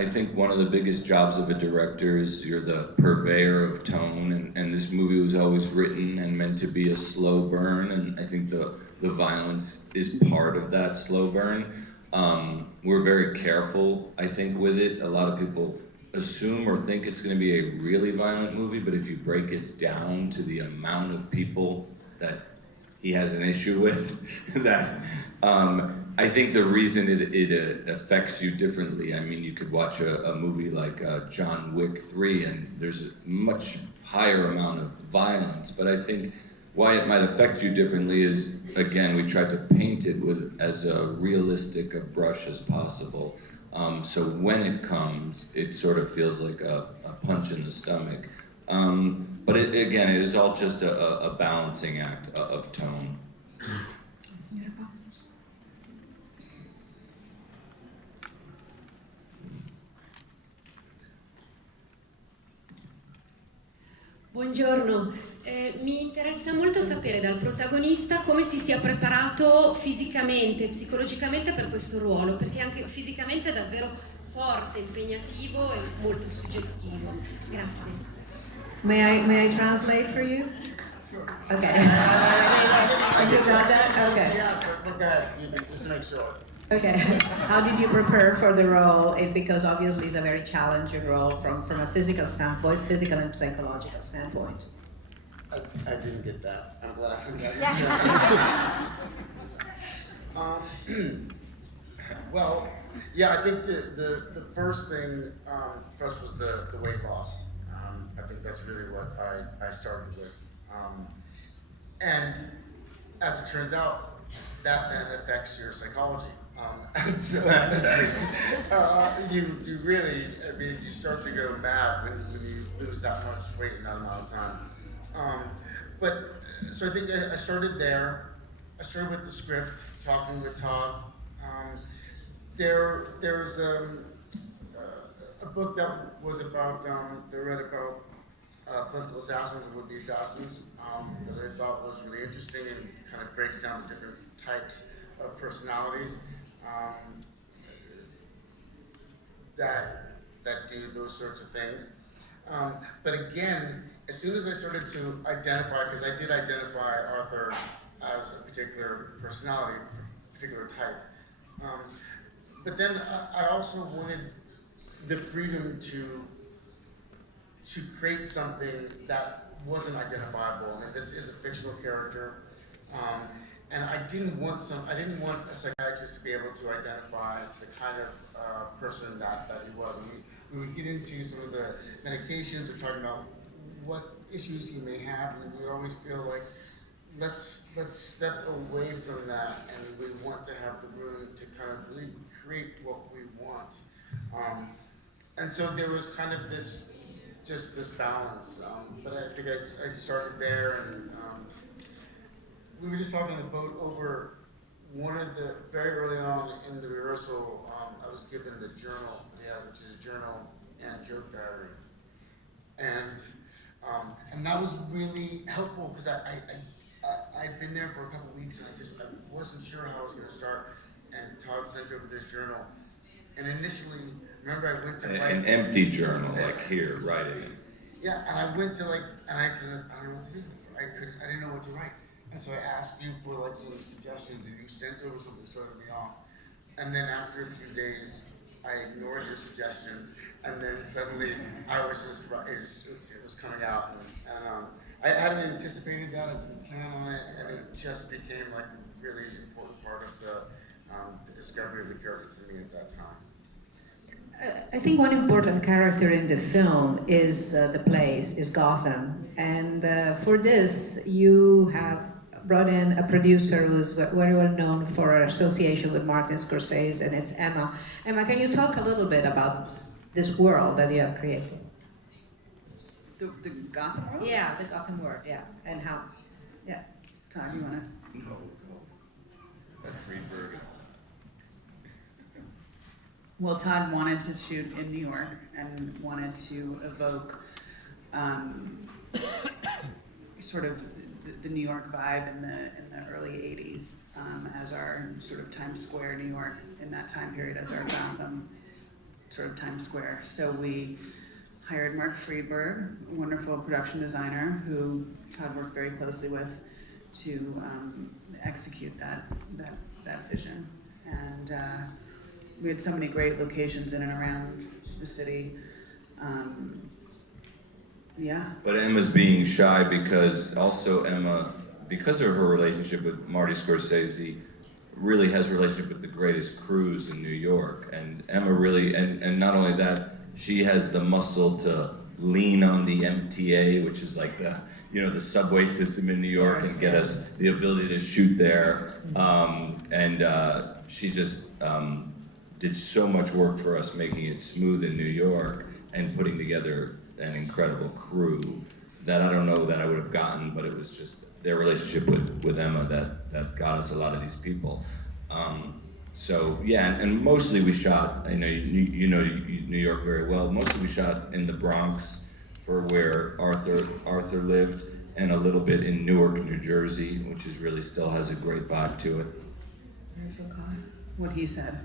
I think one of the biggest jobs of a director is you're the purveyor of tone, and this movie was always written and meant to be a slow burn, and I think the violence is part of that slow burn. We're very careful, I think, with it. A lot of people assume or think it's going to be a really violent movie, but if you break it down to the amount of people that he has an issue with, that I think the reason it affects you differently, I mean, you could watch a movie like John Wick 3 and there's a much higher amount of violence, but I think why it might affect you differently is, again, we tried to paint it with as realistic a brush as possible. So when it comes, it sort of feels like a punch in the stomach. But again, it is all just a balancing act of tone. Buongiorno, mi interessa molto sapere dal protagonista come si sia preparato fisicamente, psicologicamente per questo ruolo, perché anche fisicamente è davvero forte, impegnativo e molto suggestivo. Grazie. May I translate for you? Sure. Okay. I You got that? Okay. Yeah, but go ahead, just to make sure. Okay. How did you prepare for the role? Because obviously it's a very challenging role from a physical standpoint, physical and psychological standpoint. I didn't get that. I'm glad I got it. Well, yeah, I think the first thing for us was the weight loss. I think that's really what I started with. And as it turns out, that then affects your psychology. And so you really, I mean, you start to go mad when you lose that much weight in that amount of time. But so I think I started there. I started with the script, talking with Todd. There's a book that was about, that I read about political assassins and would-be assassins that I thought was really interesting and kind of breaks down the different types of personalities that do those sorts of things. But again, as soon as I started to identify, because I did identify Arthur as a particular personality, a particular type, but then I also wanted the freedom to create something that wasn't identifiable. I mean, this is a fictional character, and I didn't want a psychiatrist to be able to identify the kind of person that he was. And we would get into some of the medications or talking about what issues he may have, and we would always feel like, let's step away from that, and we want to have the room to kind of really create what we want. And so there was kind of this balance. But I think I started there, and we were just talking on the boat over one of the, very early on in the rehearsal, I was given the journal, which is journal and joke diary. And that was really helpful because I'd been there for a couple weeks and I wasn't sure how I was going to start. And Todd sent over this journal. And initially, remember I went to write... An empty journal, like here, writing it. Yeah, and I went to I don't know what to do. I didn't know what to write. And so I asked you for some suggestions and you sent over something that started me off. And then after a few days, I ignored your suggestions, and then suddenly I was just, it was coming out, and I hadn't anticipated that, I didn't plan on it, and it just became a really important part of the discovery of the character for me at that time. I think one important character in the film is the place, is Gotham. And for this, you have brought in a producer who's very well known for her association with Martin Scorsese, and it's Emma. Emma, can you talk a little bit about this world that you have created? The Gotham world? Yeah, the Gotham world, yeah. And how, yeah. Todd, you want to? No. That's free burger. Well, Todd wanted to shoot in New York and wanted to evoke sort of the New York vibe in the early 80s as our sort of Times Square, New York, in that time period as our Gotham. sort of Times Square. So we hired Mark Friedberg, a wonderful production designer who Todd worked very closely with to execute that vision. And we had so many great locations in and around the city. Yeah. But Emma's being shy because also Emma, because of her relationship with Marty Scorsese, really has a relationship with the greatest crews in New York. And Emma really, and not only that, she has the muscle to lean on the MTA, which is like the, you know, the subway system in New York, and get us the ability to shoot there. She just did so much work for us, making it smooth in New York and putting together an incredible crew that I don't know that I would have gotten, but it was just their relationship with Emma that got us a lot of these people. So yeah, and mostly we shot, I know you know New York very well, mostly we shot in the Bronx for where Arthur lived, and a little bit in Newark, New Jersey, which is really still has a great vibe to it. What he said.